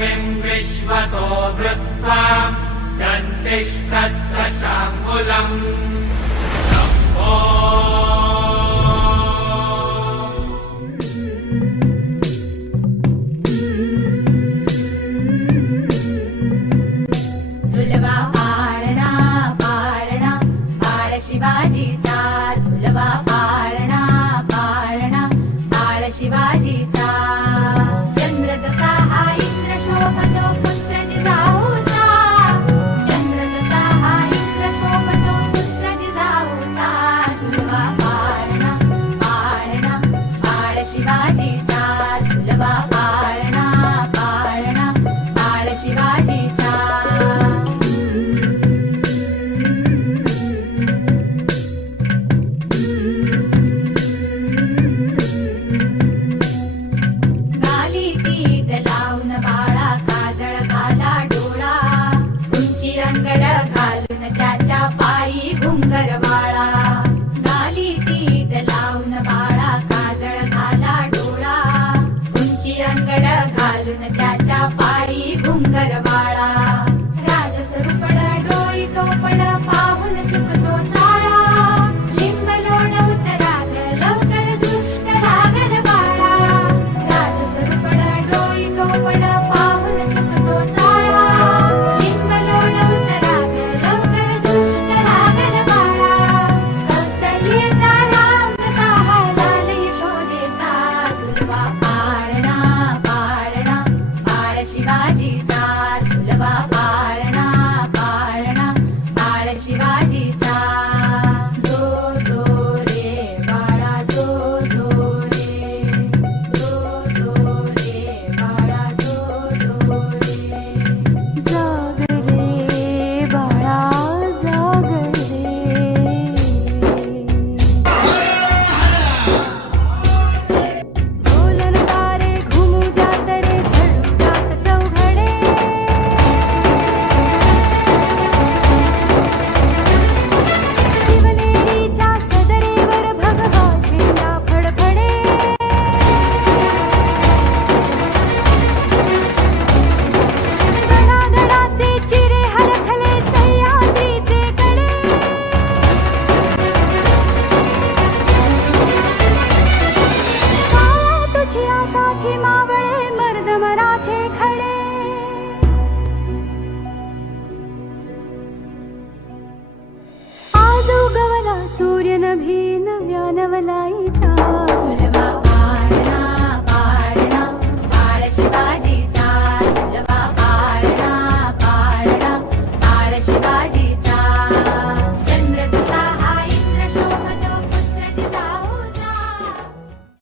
भूमिं विश्वतो वृत्वा दन्तिष्ठदशाङ्गुलम् शम्भो झुलवा पाळणा पाळणा बाळ शिवाजीचा झुलवा पाळणा पाळणा बाळ शिवाजीचा चंद्र जसा हा इंद्र शोभतो पुत्र जिजाऊचा चंद्र जसा हा इंद्र शोभतो पुत्र जिजाऊचा झुलवा पाळणा पाळणा बाळ शिवाजीचा झुलवा पाळणा पाळणा बाळ शिवाजीचा गाली तीट लावून बाळा काजळ घाला डोळा उंची अंगड घालून त्याच्या पायी घुंगर वाळा गाली तीट लावून बाळा काजळ घाला डोळा उंची अंगड घालून त्याच्या पायी घुंगर वाळा राजसरूपड डोई टोपड पाहून चुकतो चाळा लिंब लोण उतराल लवकर दुष्ट लागल बाळा राजसरूपड डोई टोपड पाहून चुकतो चाळा लिंब लोण उतराल लवकर दुष्ट लागल बाळा कौसल्येचा राम जसा हा लाल यशोदेचा झुलवा पाळणा पाळणा बाळ शिवाजीचा झुलवा पाळणा पाळणा बाळ शिवाजीचा जो जो रे बाळा जो जो रे जो जो रे बाळा जो जो रे जाग रे बाळा जाग रे डोलन तारे घुमू द्यात रे झळू द्यात चौघडे शिवनेरीच्या सदरेवर भगवा झेंडा फडफडे गडागडाचे चिरे हरखले सह्याद्रीचे कडे तुझी आसाखी मावळे मर्द मराठे खडे आज उगवला सूर्य नभी नव्या नवलाईचा